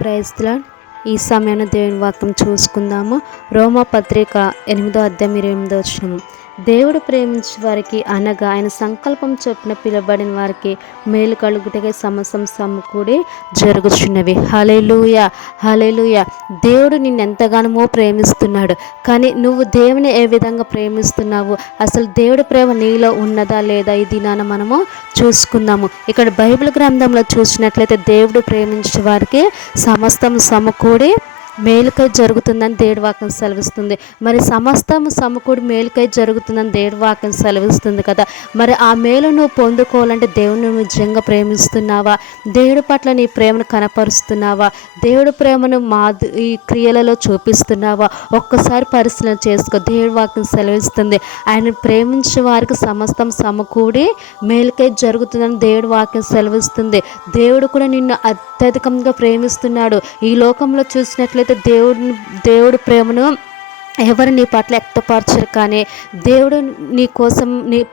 Praise the lord. ఈ సమయాన్ని దేవుని వాక్యం చూసుకుందాము. రోమా పత్రిక 8వ అధ్యాయం 28వ వచనము. దేవుడు ప్రేమించే వారికి అనగా ఆయన సంకల్పం చొప్పున పిలువబడిన వారికి మేలు కలుగుటకే సమస్తం సమకూడి జరుగుచున్నవి. హల్లెలూయా, హల్లెలూయా. దేవుడు నిన్ను ఎంతగానో ప్రేమిస్తున్నాడు. కానీ నువ్వు దేవుని ఏ విధంగా ప్రేమిస్తున్నావు, అసలు దేవుడి ప్రేమ నీలో ఉన్నదా లేదా, ఈ దినాన మనము చూసుకుందాము. ఇక్కడ బైబిల్ గ్రంథంలో చూసినట్లయితే దేవుడు ప్రేమించే వారికి సమస్తం సమకూడి మేలుకై జరుగుతుందని దేవుడి వాక్యం సెలవిస్తుంది. మరి సమస్తము సమకూడి మేలుకై జరుగుతుందని దేవుడి వాక్యం సెలవిస్తుంది కదా. మరి ఆ మేలు నువ్వు పొందుకోవాలంటే దేవుని నువ్వు నిజంగా ప్రేమిస్తున్నావా? దేవుడి పట్ల నీ ప్రేమను కనపరుస్తున్నావా? దేవుడి ప్రేమను ఈ క్రియలలో చూపిస్తున్నావా? ఒక్కసారి పరిశీలన చేసుకో. దేవుడి వాక్యం సెలవిస్తుంది, ఆయన ప్రేమించే వారికి సమస్తం సమకూడి మేలుకై జరుగుతుందని దేవుడి వాక్యం సెలవిస్తుంది. దేవుడు కూడా నిన్ను అత్యధికంగా ప్రేమిస్తున్నాడు. ఈ లోకంలో చూసినట్లయితే దేవుడు ప్రేమను ఎవరు నీ పట్ల వ్యక్తపరచరు. కానీ దేవుడు నీ కోసం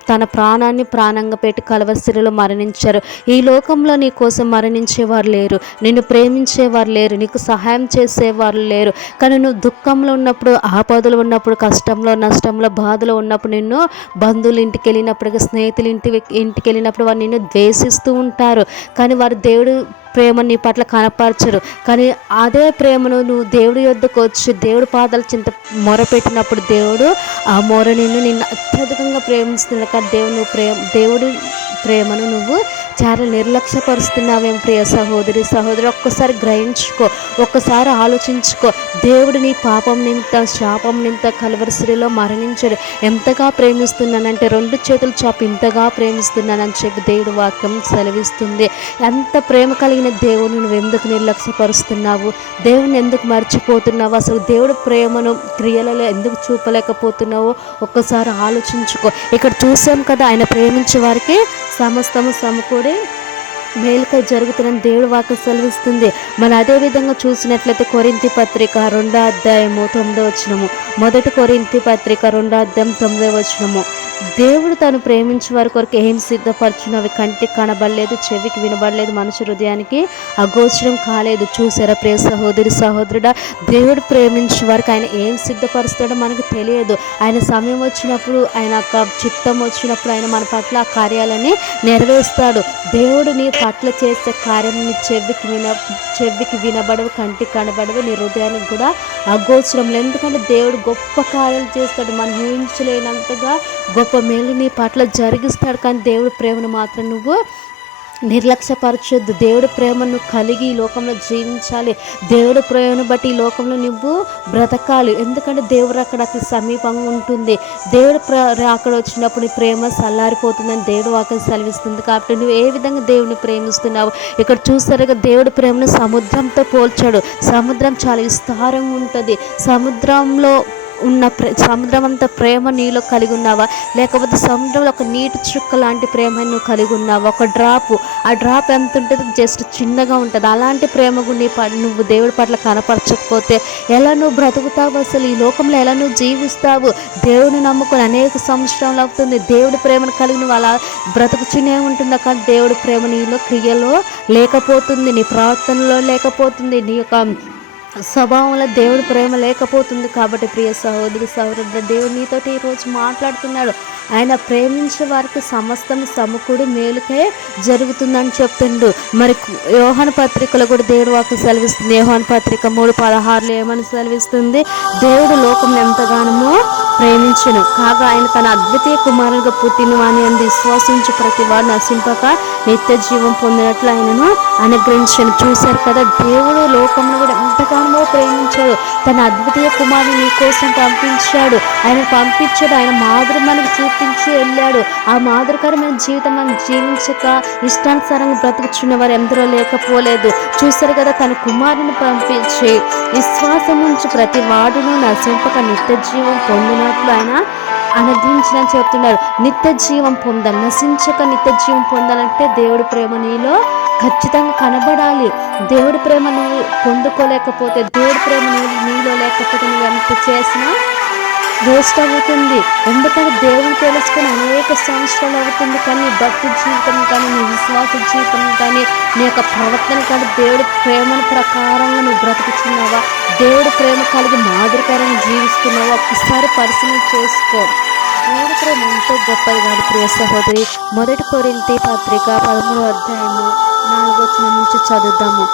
తన ప్రాణాన్ని ప్రాణంగా పెట్టి కలవరిశిలలో మరణించారు. ఈ లోకంలో నీ కోసం మరణించేవారు లేరు, నిన్ను ప్రేమించేవారు లేరు, నీకు సహాయం చేసేవారు లేరు. కానీ నువ్వు దుఃఖంలో ఉన్నప్పుడు, ఆపదలు ఉన్నప్పుడు, కష్టంలో నష్టంలో బాధలో ఉన్నప్పుడు, నిన్ను బంధువులు ఇంటికి వెళ్ళినప్పుడు, స్నేహితులు ఇంటికి వెళ్ళినప్పుడు వారు నిన్ను ద్వేషిస్తూ ఉంటారు. కానీ వారు దేవుడు ప్రేమ నీ పట్ల కనపరచరు. కానీ అదే ప్రేమను నువ్వు దేవుడి యొద్దకు వచ్చి దేవుడి పాదాల చింత మొరపెట్టినప్పుడు దేవుడు ఆ మొర నిన్ను అత్యధికంగా ప్రేమిస్తున్నాడు. కానీ దేవుడి ప్రేమను నువ్వు చాలా నిర్లక్ష్యపరుస్తున్నావేం ప్రియ సహోదరి సహోదరు? ఒక్కసారి గ్రహించుకో, ఒక్కసారి ఆలోచించుకో. దేవుడు నీ పాపం నిమిత్తం, శాపం నిమిత్తం కలవరిశిలలో మరణించాడు. ఎంతగా ప్రేమిస్తున్నానంటే 2 చేతులు చాపి ఇంతగా ప్రేమిస్తున్నానని చెప్పి దేవుడి వాక్యం సెలవిస్తుంది. ఎంత ప్రేమ కలిగిన దేవుని నువ్వు ఎందుకు నిర్లక్ష్యపరుస్తున్నావు? దేవుని ఎందుకు మర్చిపోతున్నావు? అసలు దేవుడి ప్రేమను క్రియలలో ఎందుకు చూపలేకపోతున్నావో ఒక్కసారి ఆలోచించుకో. ఇక్కడ చూసాం కదా, ఆయన ప్రేమించే వారికి సమస్తము సమకూడి మేలుకై జరుగుతుందని దేవుడి వాక్యం సెలవిస్తుంది. మన అదేవిధంగా చూసినట్లయితే కొరింథీ పత్రిక 2వ అధ్యాయము 9వ వచనము, 1 కొరింథీ పత్రిక 2వ అధ్యాయం 9వ వచనము. దేవుడు తను ప్రేమించే వారి కొరకు ఏం సిద్ధపరచును అవి కంటికి కనబడలేదు, చెవికి వినబడలేదు, మనుషు హృదయానికి అగోచరం కాలేదు. చూసారా ప్రియ సహోదరి సహోదరుడా? దేవుడు ప్రేమించే వారికి ఆయన ఏం సిద్ధపరుస్తాడో మనకు తెలియదు. ఆయన సమయం వచ్చినప్పుడు, ఆయన చిత్తం వచ్చినప్పుడు ఆయన మన పట్ల ఆ కార్యాలని నెరవేరుస్తాడు. దేవుడు నీ పట్ల చేసే కార్యం నీ చెవికి వినబడవు, కంటికి కనబడవు, నీ హృదయానికి కూడా అగోచరం. ఎందుకంటే దేవుడు గొప్ప కార్యాలు చేస్తాడు, మనం ఊహించలేనంతగా గొప్ప మేలు నీ పట్ల జరిగిస్తాడు. కానీ దేవుడి ప్రేమను మాత్రం నువ్వు నిర్లక్ష్యపరచొద్దు. దేవుడి ప్రేమను కలిగి ఈ లోకంలో జీవించాలి. దేవుడి ప్రేమను బట్టి ఈ లోకంలో నువ్వు బ్రతకాలి. ఎందుకంటే దేవుడు అక్కడ అతి సమీపంగా ఉంటుంది. దేవుడు అక్కడ వచ్చినప్పుడు నీ ప్రేమ చల్లారిపోతుందని దేవుడు వాక్యం సెలవిస్తుంది. కాబట్టి నువ్వు ఏ విధంగా దేవుడిని ప్రేమిస్తున్నావు? ఇక్కడ చూస్తారుగా, దేవుడి ప్రేమను సముద్రంతో పోల్చాడు. సముద్రం చాలా విస్తారంగా ఉంటుంది. సముద్రంలో ఉన్న సముద్రం అంత ప్రేమ నీలో కలిగి ఉన్నావా? లేకపోతే సముద్రంలో ఒక నీటి చుక్క లాంటి ప్రేమ నువ్వు కలిగి ఉన్నావా? ఒక ఆ డ్రాప్ ఎంత ఉంటుంది? జస్ట్ చిన్నగా ఉంటుంది. అలాంటి ప్రేమకు నువ్వు దేవుడి పట్ల కనపరచకపోతే ఎలా నువ్వు బ్రతుకుతావు? అసలు ఈ లోకంలో ఎలా నువ్వు జీవిస్తావు? దేవుడిని నమ్ముకొని అనేక సంవత్సరాలు అవుతుంది, దేవుడి ప్రేమను కలిగి నువ్వు అలా బ్రతుకుచునే ఉంటుందా? కానీ దేవుడి ప్రేమ నీలో క్రియలో లేకపోతుంది, నీ ప్రవర్తనలో లేకపోతుంది, నీ యొక్క స్వభావంలో దేవుడి ప్రేమ లేకపోతుంది. కాబట్టి ప్రియ సహోదరి సహోదరుడు, దేవుడు నీతోటి ఈరోజు మాట్లాడుతున్నాడు. ఆయన ప్రేమించే వారికి సమస్తం సమకూడి మేలుకే జరుగుతుందని చెప్తుండు. మరి యోహాను పత్రికలో కూడా దేవుడు వాక్యం సెలవిస్తుంది. యోహాను పత్రిక 3:16 ఏమని సెలవిస్తుంది? దేవుడు లోకం ఎంతగానో ప్రేమించును కాగా ఆయన తన అద్వితీయ కుమారునిగా పుట్టిన వాని యందు విశ్వాసించు ప్రతి వాడు నశింపక నిత్య జీవం పొందినట్లు ఆయనను అనుగ్రహించను. చూశారు కదా, దేవుడు లోకంలో కూడా ఎంతగానో ప్రేమించాడు. తన అద్వితీయ కుమారుని నీ కోసం పంపించాడు. ఆయన మాదిరి మనకు చూపించి వెళ్ళాడు. ఆ మాదిరికరమైన జీవితం మనం జీవించక ఇష్టానుసారంగా బ్రతుకుచున్న వారు ఎందరో లేకపోలేదు. చూశారు కదా, తన కుమారుని పంపించి విశ్వాసం నుంచి ప్రతి వాడును నశింపక నిత్య జీవం పొందినట్లు ఆయన అనుగ్రహించని చెప్తున్నారు. నిత్య జీవం పొందాలి, నశించక నిత్య జీవం పొందాలంటే దేవుడి ప్రేమ నీలో ఖచ్చితంగా కనబడాలి. దేవుడి ప్రేమ నువ్వు పొందుకోలేకపోతే, దేవుడి ప్రేమ నీలో లేకపోతే నువ్వు ఎంత చేసినా వేస్ట్ అవుతుంది. ఎందుకంటే దేవుని తెలుసుకుని అనేక సంవత్సరాలు అవుతుంది, కానీ నీ భక్తి జీవితం కానీ, నీ విశ్వాస జీవితం కానీ, నీ యొక్క ప్రవర్తన కానీ దేవుడి ప్రేమను ప్రకారంగా నువ్వు బ్రతుకుతున్నావా? దేవుడి ప్రేమ కలిగి మాదిరికరంగా జీవిస్తున్నావా? ఒక్కసారి పరిశీలన చేసుకో. దేవుడి ప్రేమ ఎంతో గొప్పది కాదు ప్రియ సహోదరి. 1 కొరింథీ పత్రిక 13వ అధ్యాయము 4వ వచనం నుంచి చదువుదాము.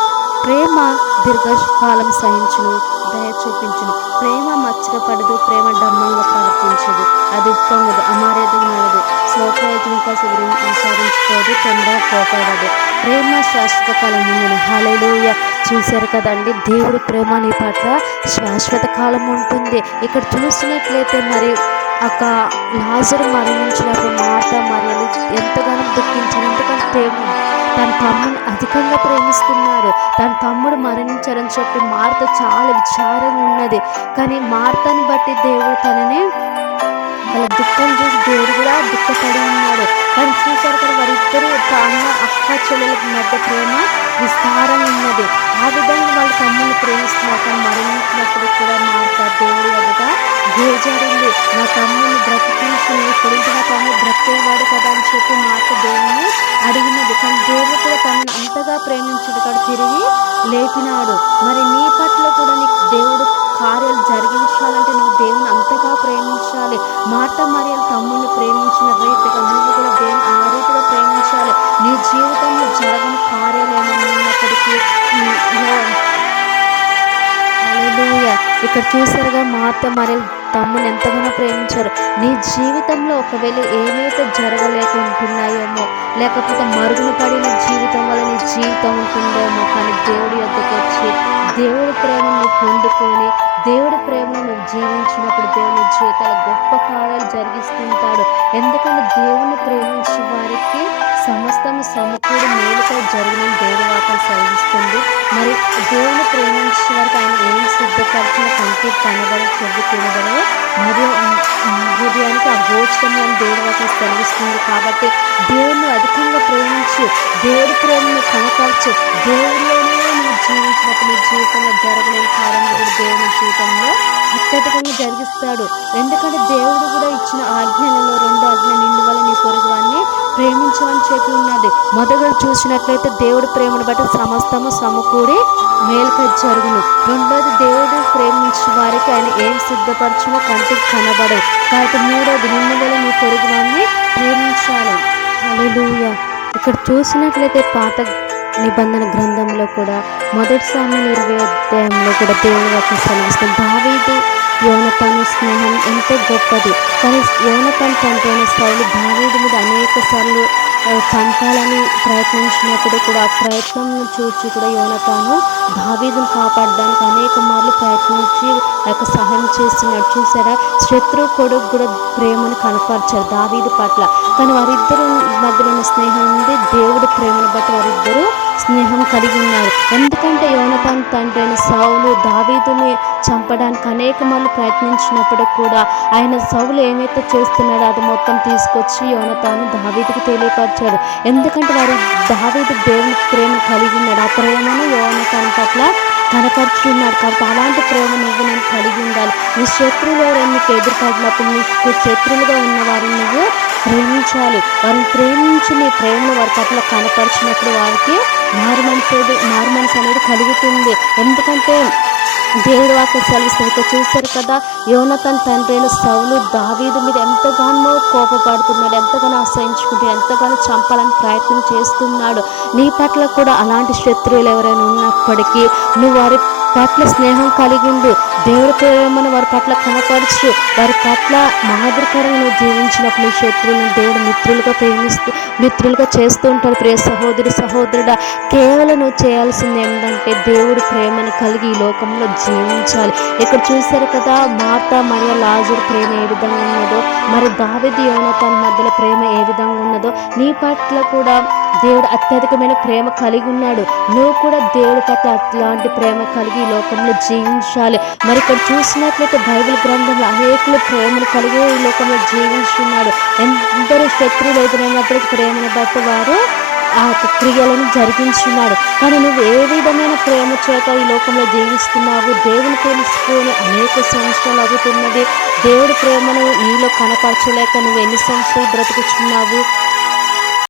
ప్రేమ దీర్ఘకాలం సహించును, దయ చూపించును. ప్రేమ మచ్చరపడదు, ప్రేమ డంబంగా ప్రవర్తించదు, అది ఉప్పొంగదు, అమర్యాదగా నడదు, స్వప్రయోజనం కోసం విచారించుకోదు, తొందరగా కోపడదు. ప్రేమ శాశ్వత కాలం ఉండును. హల్లెలూయా. చూశారు కదండి, దేవుడి ప్రేమ నీ పట్ల శాశ్వత కాలం ఉంటుంది. ఇక్కడ చూసినట్లయితే మరి లాజరు మరణించినప్పుడు మార్త మరియలు ఎంతగానో దుఃఖించారు. ఎందుకంటే తన తమ్ముడు అధికంగా ప్రేమిస్తున్నారు. తన తమ్ముడు మరణించారని చెప్పి మార్త చాలా విచారంగా ఉన్నది. కానీ మార్తని బట్టి దేవుడు తనని వాళ్ళ దుఃఖం చూసి దేవుడు కూడా దుఃఖపడి ఉన్నాడు. కానీ చూశారు కదా, వారిద్దరూ అక్క చెల్లెల మధ్య ప్రేమ విస్తారంగా ఉన్నది. ఆ విధంగా వాళ్ళ తమ్ముని ప్రేమిస్తున్నారు. కానీ మరణించినప్పుడు కూడా మార్త దేవుడి ఎదుట గోజాడింది. నా తమ్ముని బ్రతికించి ఇప్పుడు నా తమ్ముడు బ్రతికేవాడు కదా అని చెప్పి మార్త దేవుని అడిగినది. కానీ దేవుడు కూడా తనని అంతగా ప్రేమించాడు కాదు, తిరిగి లేపినాడు. మరి నీ పట్ల కూడా నీకు దేవుడు కార్యాలు జరిగించాలంటే నువ్వు దేవుని అంతగా ప్రేమించాలి. మార్త మరియలు తమ్ముడిని ప్రేమించిన రీతిగా నువ్వు కూడా దేవుని ఆ రీతిగా ప్రేమించాలి. నీ జీవితంలో జరగని కార్యాలు ఏమైనా ఉన్నప్పటికీ హల్లెలూయా. ఇక్కడ చూసారుగా, మార్త మరియలు తమ్ముని ఎంతగానో ప్రేమించారు. నీ జీవితంలో ఒకవేళ ఏమైతే జరగలేకుంటున్నాయేమో, లేకపోతే మరుగున పడిన జీవితం వల్ల నీ జీవితం ఉంటుందేమో, కానీ దేవుడి యొద్దకు వచ్చి దేవుడి ప్రేమను పొందుకొని దేవుడి ప్రేమను నువ్వు జీవించినప్పుడు దేవుని జీవితాల గొప్ప కార్యాలు జరిగిస్తుంటాడు. ఎందుకంటే దేవుని ప్రేమించే వారికి సమస్తము సమకూడి మేలుకై జరిగిన దేవుడి వాక్యం సెలవిస్తుంది. మరి దేవుని ప్రేమించే వారికి ఆయన ఏం సిద్ధపరిచిన కంటికి కనబడి చెవి తినబడవు మరియు హృదయానికి అగోచరమైన దేవుడి వాక్యం సెలవిస్తుంది. కాబట్టి దేవుని అధికంగా ప్రేమించు, దేవుడి ప్రేమను కనపరచు. దేవుడిలోనే నువ్వు జీవించినప్పుడు నీ జీవితంలో జరగలేని కార్యాలు కూడా దేవుని జీవితంలో అత్యధికంగా జరిగిస్తాడు. ఎందుకంటే దేవుడు కూడా ఇచ్చిన ఆజ్ఞలలో 2 ఆజ్ఞ, నిన్ను వల్ల నీ పొరుగు వారిని ప్రేమించమని చెప్పి ఉన్నది. మొదట చూసినట్లయితే దేవుడి ప్రేమను బట్టి సమస్తము సమకూడి మేలుకై జరుగును. రెండోది, దేవుడు ప్రేమించిన వారికి ఆయన ఏం సిద్ధపరచునో కంటికి కనబడవు. కాబట్టి మూడోది, నిన్ను వల్ల నీ పొరుగు వారిని ప్రేమించాలి. హల్లెలూయా. ఇక్కడ చూసినట్లయితే పాత నిబంధన గ్రంథంలో కూడా 1 సామెతలు 20వ అధ్యాయంలో కూడా దేవుని వాక్యం సెలవిస్తుంది. దావీదు యోనతాను స్నేహం ఎంతో గొప్పది. కానీ యోనతాను తండ్రి అయిన సౌలు దావీదు మీద అనేక సార్లు చంపాలని ప్రయత్నించినప్పుడు కూడా ఆ ప్రయత్నం చూచి కూడా యోనతాను దావీదును కాపాడడానికి అనేక మార్లు ప్రయత్నించి సహాయం చేస్తున్నాడు. చూసారా, శత్రు కొడుకు కూడా ప్రేమను కనపరిచారు దావీదు పట్ల. కానీ వారిద్దరు మధ్యలో ఉన్న స్నేహం ఉంది. దేవుడి ప్రేమను బట్టి వారిద్దరూ స్నేహం కలిగి ఉన్నారు. ఎందుకంటే యోనతాను తండ్రి అయిన సౌలు దావీదుని చంపడానికి అనేక మార్లు ప్రయత్నించినప్పుడు కూడా ఆయన సౌలు ఏమైతే చేస్తున్నాడో అది మొత్తం తీసుకొచ్చి యోనతాను దావీదుకి తెలియపరిచాడు. ఎందుకంటే దావీదు దేవుని ప్రేమను కలిగి ఉన్నాడు. ఆ ప్రేమను యోనతాను పట్ల కనపరుచున్నాడు. కాబట్టి అలాంటి ప్రేమ నువ్వు నేను కలిగి ఉండాలి. నీ శత్రువులు ఎవరైనా నీకు ఎదురుపడినప్పుడు నీకు శత్రువులుగా ఉన్న వారిని నువ్వు ప్రేమించాలి. వారిని ప్రేమించి నీ ప్రేమను వారి పట్ల కనపరిచినప్పుడు వారికి మారు మనసు అనేది కలుగుతుంది. ఎందుకంటే దేవుడు వాక్యం సెలవిస్తుంది. ఇక్కడ చూశారు కదా, యోనతాను తండ్రి అయిన సౌలు దావీదు మీద ఎంతగానో కోపపడుతున్నాడు, ఎంతగానో అసహించుకుంటూ ఎంతగానో చంపాలని ప్రయత్నం చేస్తున్నాడు. నీ పట్ల కూడా అలాంటి శత్రువులు ఎవరైనా ఉన్నప్పటికీ నువ్వు వారి పట్ల స్నేహం కలిగి ఉండు. దేవుడి ప్రేమను వారి పట్ల కనపరచు. వారి పట్ల మాదిరికరంగా జీవించినప్పుడు నీ శత్రువులను దేవుడు మిత్రులుగా చేస్తూ ఉంటాడు. ప్రియ సహోదరి సహోదరుడా, కేవలం నువ్వు చేయాల్సింది ఏంటంటే దేవుడి ప్రేమను కలిగి ఈ లోకంలో జీవించాలి. ఇక్కడ చూశారు కదా, మార్త మరియు లాజరు ప్రేమ ఏ విధంగా ఉన్నదో, మరి దావీదు యోనతాను మధ్యలో ప్రేమ ఏ విధంగా ఉన్నదో నీ పట్ల కూడా దేవుడు అత్యధికమైన ప్రేమ కలిగి ఉన్నాడు. నువ్వు కూడా దేవుడి పట్ల అట్లాంటి ప్రేమ కలిగి ఈ లోకంలో జీవించాలి. మరి ఇక్కడ చూసినట్లయితే బైబిల్ గ్రంథంలో అనేకులు ప్రేమను కలిగి ఈ లోకంలో జీవించున్నాడు. ఎందరో శత్రువులు ఎదురైనప్పటికీ ప్రేమను బట్టి వారు ఆ యొక్క క్రియలను జరిగించున్నాడు. కానీ నువ్వు ఏ విధమైన ప్రేమ చేత ఈ లోకంలో జీవిస్తున్నావు? దేవుని తెలుసుకొని అనేక సంవత్సరాలు అవుతున్నది. దేవుడి ప్రేమను నీలో కనపరచలేక నువ్వు ఎన్ని సంవత్సరాలు బ్రతుకుచున్నావు?